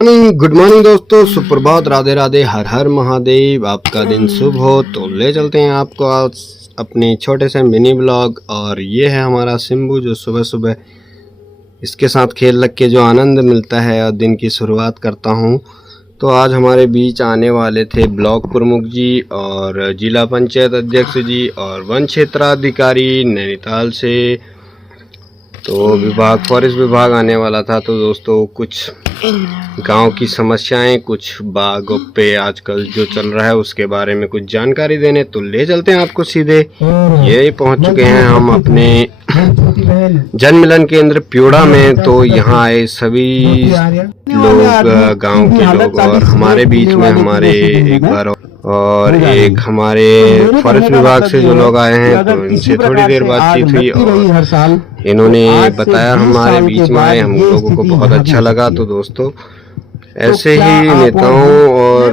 Good morning दोस्तों, सुप्रभात, राधे राधे, हर हर महादेव। आपका दिन शुभ हो। तो ले चलते हैं आपको आज अपने छोटे से मिनी ब्लॉग। और ये है हमारा सिम्बू, जो सुबह सुबह इसके साथ खेल लग के जो आनंद मिलता है और दिन की शुरुआत करता हूँ। तो आज हमारे बीच आने वाले थे ब्लॉक प्रमुख जी और जिला पंचायत अध्यक्ष जी और वन क्षेत्राधिकारी नैनीताल से। तो फॉरेस्ट विभाग आने वाला था। तो दोस्तों कुछ गांव की समस्याएं, कुछ बागों पे आजकल जो चल रहा है उसके बारे में कुछ जानकारी देने। तो ले चलते हैं आपको सीधे। ये पहुंच चुके हैं हम अपने जन मिलन केंद्र प्योड़ा में। तो यहाँ आए सभी लोग, गांव के लोग, और हमारे बीच में हमारे एक बार और एक हमारे फॉरेस्ट विभाग से जो लोग आए हैं, तो इनसे थोड़ी देर बातचीत हुई और इन्होंने बताया हमारे बीच में आए, हम लोगों को बहुत अच्छा लगा। तो दोस्तों ऐसे ही नेताओं और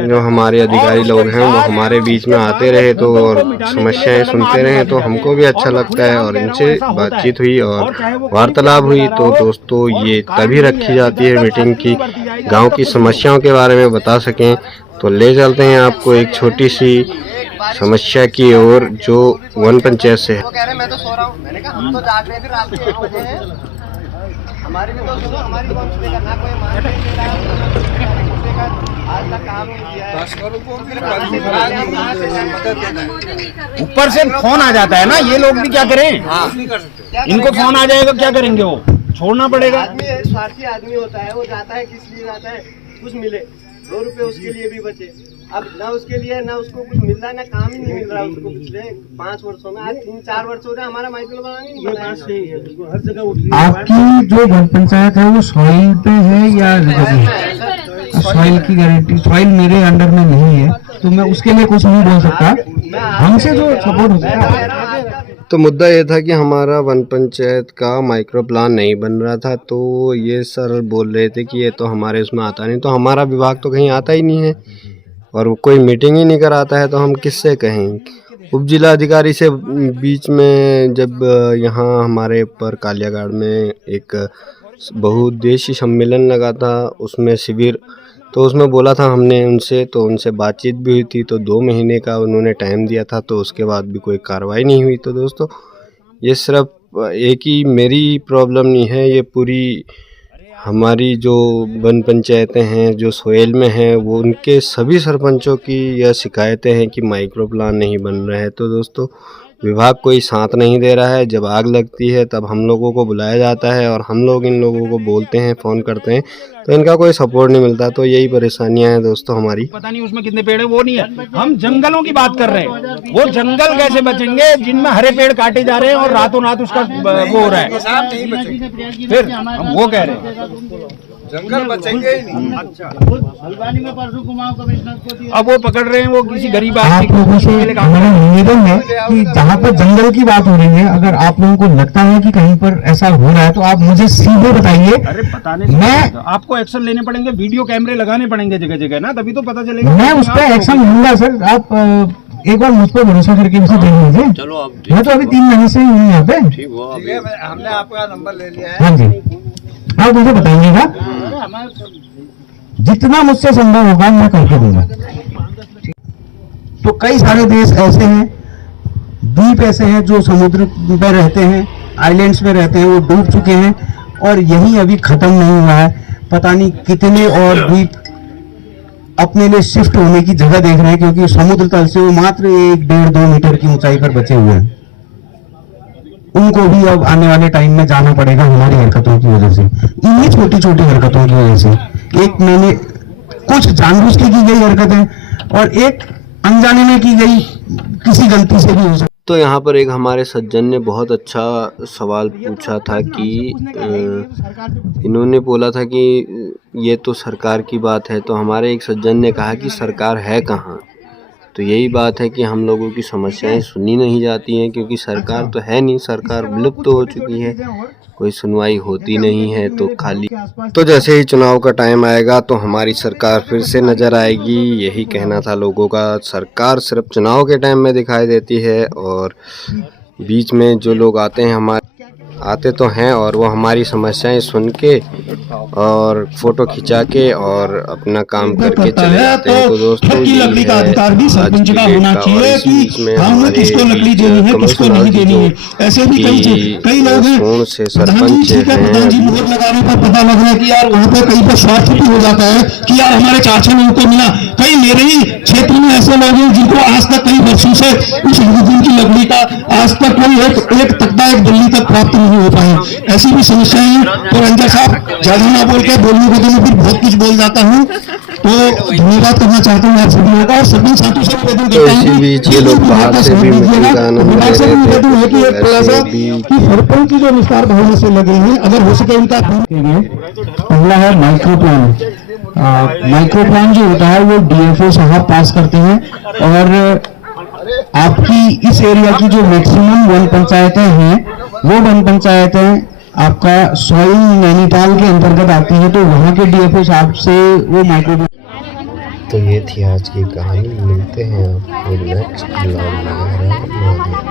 जो हमारे अधिकारी लोग हैं वो हमारे बीच में आते रहे तो और समस्याएं सुनते रहे तो हमको भी अच्छा लगता है। और इनसे बातचीत हुई और वार्तालाप हुई। तो दोस्तों ये तभी रखी जाती है मीटिंग की गांव की समस्याओं के बारे में बता सकें। तो ले चलते हैं आपको एक छोटी सी समस्या की ओर जो वन पंचायत से है। मैं तो सो रहा हूं। मैंने कहा हम तो जाग रहे थे, रात के 1 बजे हैं। हमारी भी तो सुनो, हमारी कौन सुनेगा ना, कोई मान नहीं रहा है। आज तक काम नहीं किया है। ऊपर से फोन आ जाता है ना, ये लोग भी क्या करें। इनको फोन आ जाएगा, क्या करेंगे, वो छोड़ना पड़ेगा। आदमी स्वार्थी आदमी होता है, वो जाता है किस लिए जाता है, कुछ मिले 2 रुपए उसके लिए भी बचे। अब ना उसके लिए ना उसको कुछ मिल रहा है, ना काम ही नहीं मिल रहा उसको पिछले 5 वर्षों में। आज 3-4 वर्ष हो रहे हमारा माइक्रो बनानी नहीं बना है। हर जगह आपकी जो वन पंचायत है वो सॉइल पे है या सॉइल की गारंटी, सॉइल मेरे अंडर में नहीं है तो मैं उसके लिए कुछ नहीं बोल सकता। हमसे जो सपोर्ट होता है। तो मुद्दा ये था कि हमारा वन पंचायत का माइक्रो प्लान नहीं बन रहा था। तो ये सर बोल रहे थे कि ये तो हमारे उसमें आता नहीं। तो हमारा विभाग तो कहीं आता ही नहीं है और वो कोई मीटिंग ही नहीं कराता है, तो हम किससे कहें। उप जिला अधिकारी से बीच में जब यहाँ हमारे ऊपर कालियागढ़ में एक बहुउद्देशीय सम्मेलन लगा था, उसमें शिविर, तो उसमें बोला था हमने उनसे, तो उनसे बातचीत भी हुई थी। तो 2 महीने का उन्होंने टाइम दिया था, तो उसके बाद भी कोई कार्रवाई नहीं हुई। तो दोस्तों ये सिर्फ एक ही मेरी प्रॉब्लम नहीं है, ये पूरी हमारी जो वन पंचायतें हैं जो सोहेल में हैं वो उनके सभी सरपंचों की यह शिकायतें हैं कि माइक्रो प्लान नहीं बन रहा है। तो दोस्तों विभाग कोई साथ नहीं दे रहा है। जब आग लगती है तब हम लोगों को बुलाया जाता है और हम लोग इन लोगों को बोलते हैं, फ़ोन करते हैं, तो इनका कोई सपोर्ट नहीं मिलता। तो यही परेशानियां हैं दोस्तों हमारी। पता नहीं उसमें कितने पेड़ है, वो नहीं है। हम जंगलों की बात कर रहे हैं। वो जंगल कैसे बचेंगे जिनमें हरे पेड़ काटे जा रहे हैं और रातों रात उसका वो हो रहा है। फिर हम वो कह रहे हैं जंगल बचेंगे ही नहीं। अब वो पकड़ रहे हैं, वो किसी गरीब आप लोगों से हमारा निवेदन है कि जहाँ पर जंगल की बात हो रही है, अगर आप लोगों को लगता है कि कहीं पर ऐसा हो रहा है तो आप मुझे सीधे बताइए। अरे बताने से मैं आपको एक्शन लेने पड़ेंगे, वीडियो कैमरे लगाने पड़ेंगे जगह जगह ना, तभी तो पता चलेगा। मैं उस पर एक्शन लूंगा सर। आप एक बार मुझ पर भरोसा करके मुझे देख लीजिए। चलो अब मैं तो अभी 3 महीने से ही हूँ यहाँ पे। हमने आपका नंबर ले लिया है। हाँ जी, आप मुझे बताइएगा, जितना मुझसे संभव होगा मैं करके दूंगा। तो कई सारे देश ऐसे हैं, द्वीप ऐसे हैं जो समुद्र पर रहते हैं, आइलैंड्स में रहते हैं, वो डूब चुके हैं और यही अभी खत्म नहीं हुआ है। पता नहीं कितने और द्वीप अपने लिए शिफ्ट होने की जगह देख रहे हैं, क्योंकि समुद्र तल से वो मात्र 1-1.5-2 मीटर की ऊंचाई पर बचे हुए हैं। उनको भी अब आने वाले टाइम में जाना पड़ेगा हमारी हरकतों की वजह से, इन्हीं छोटी छोटी हरकतों की वजह से। एक मैंने कुछ जानबूझ के की गई हरकतें और एक अनजाने में की गई किसी गलती से भी हो सकती। तो यहाँ पर एक हमारे सज्जन ने बहुत अच्छा सवाल पूछा था कि इन्होंने बोला था कि ये तो सरकार की बात है। तो हमारे एक सज्जन ने कहा कि सरकार है कहाँ। तो यही बात है कि हम लोगों की समस्याएं सुनी नहीं जाती हैं, क्योंकि सरकार तो है नहीं, सरकार विलुप्त तो हो चुकी है, कोई सुनवाई होती नहीं है। तो खाली तो जैसे ही चुनाव का टाइम आएगा तो हमारी सरकार फिर से नज़र आएगी, यही कहना था लोगों का। सरकार सिर्फ चुनाव के टाइम में दिखाई देती है और बीच में जो लोग आते हैं हमारे आते तो हैं और वो हमारी समस्याएं सुन के और फोटो खिंचा के और अपना काम करके चले जाते हैं। तो दोस्तों की लकड़ी का अधिकार भी सरपंच का होना चाहिए कि हम किसको लकड़ी देनी है किसको नहीं देनी है। ऐसे भी कई लोग हैं से सरपंच हैं, प्रधान जी मोहर लगाने पर पता लग रहा है कि यार वहाँ पे कहीं पर स्वार्थ भी हो जाता है कि यार हमारे 4-6 लोगों को मिला। कई मेरे ही क्षेत्र में ऐसे लोग हैं जिनको आज तक कई वर्षों से उस की लकड़ी का आज तक कोई एक तख्ता एक दिल्ली तक प्राप्त नहीं हो पाए। ऐसी भी समस्याएं हैं। तो रंजन साहब ज्यादा ना बोल के बोलने को तो मैं फिर बहुत कुछ बोल जाता हूँ, तो धन्यवाद करना चाहता हूँ आप सभी का और सभी साथों से निवेदन करता हूँ कि ये लोग बाहर से भी मीटिंग का आनंद ले रहे थे। थोड़ा सा कि सरपंच की जो विस्तार भावना से लगे हैं अगर हो सके उनका पहला है माइक्रो प्लान। माइक्रो प्लान जो होता है वो डीएफओ साहब पास करते हैं और आपकी इस एरिया की जो मैक्सिमम वन पंचायतें हैं वो वन पंचायतें आपका सॉइल नैनीताल के अंतर्गत आती है, तो वहाँ के डीएफओ साहब से वो माइक्रो। तो ये थी आज की कहानी। मिलते हैं आपको नेक्स्ट ब्लॉग में।